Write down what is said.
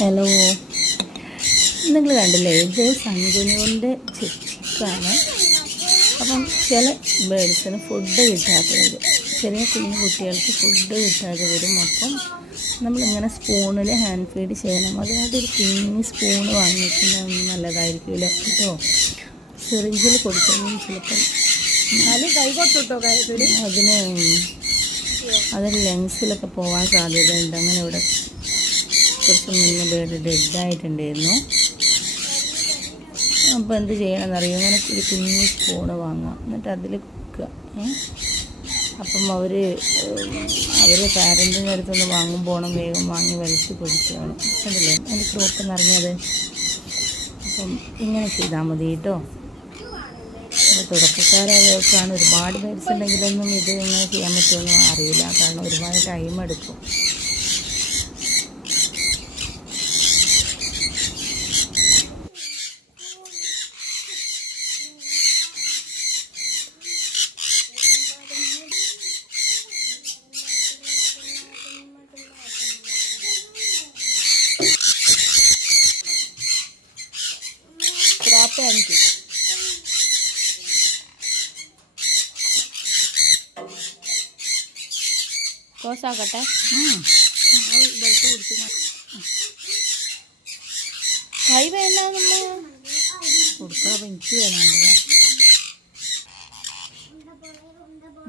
Hello, നിങ്ങൾ കണ്ടില്ലേ, ഇത് സൺകുഞ്ഞുവിൻ്റെ ചിക്കാണ്. അപ്പം ചില ബേഡ്സിന് ഫുഡ് കിട്ടാതെ വരും, ചെറിയ കുഞ്ഞു കുട്ടികൾക്ക് ഫുഡ് കിട്ടാതെ വരും. അപ്പം നമ്മളിങ്ങനെ സ്പൂണിൽ ഹാൻഡ് ഫീഡ് ചെയ്യണം. അതിനായിട്ടൊരു കുഞ്ഞ് സ്പൂണ് വാങ്ങിയിട്ടുണ്ടെങ്കിൽ നല്ലതായിരിക്കില്ല കേട്ടോ. സിറിഞ്ചിൽ കൊടുക്കുമ്പോൾ ചിലപ്പം അതിന് ലെങ്സിലൊക്കെ പോകാൻ സാധ്യതയുണ്ട്. അങ്ങനെ ഇവിടെ കുറച്ച് മുന്നേ ബേഡ് ഡെഡായിട്ടുണ്ടായിരുന്നു. അപ്പോൾ എന്ത് ചെയ്യണമെന്നറിയോ, അങ്ങനെ ഒരു കുഞ്ഞ് സ്പൂണ് വാങ്ങുക, എന്നിട്ട് അതിൽ കുക്കുക. അപ്പം അവർ പാരൻറ്റിൻ്റെ അടുത്തൊന്ന് വാങ്ങുമ്പോണം വേഗം വാങ്ങി വലിച്ച് കുടിക്കുകയാണ്. കണ്ടില്ലേ അതിൻ്റെ ക്രോക്ക് നിറഞ്ഞത്. അപ്പം ഇങ്ങനെ ചെയ്താൽ മതി കേട്ടോ. തുടക്കക്കാരായവർക്കാണ്. ഒരുപാട് ബേഡ്സ് ഉണ്ടെങ്കിലൊന്നും ഇത് ഇങ്ങനെ ചെയ്യാൻ പറ്റുമെന്നും അറിയില്ല, കാരണം ഒരുപാട് ടൈം എടുക്കും. കോസാക്കട്ടെ. കൈ വേണ്ട കൊടുക്കണം. അപ്പം എനിക്ക് വേണം.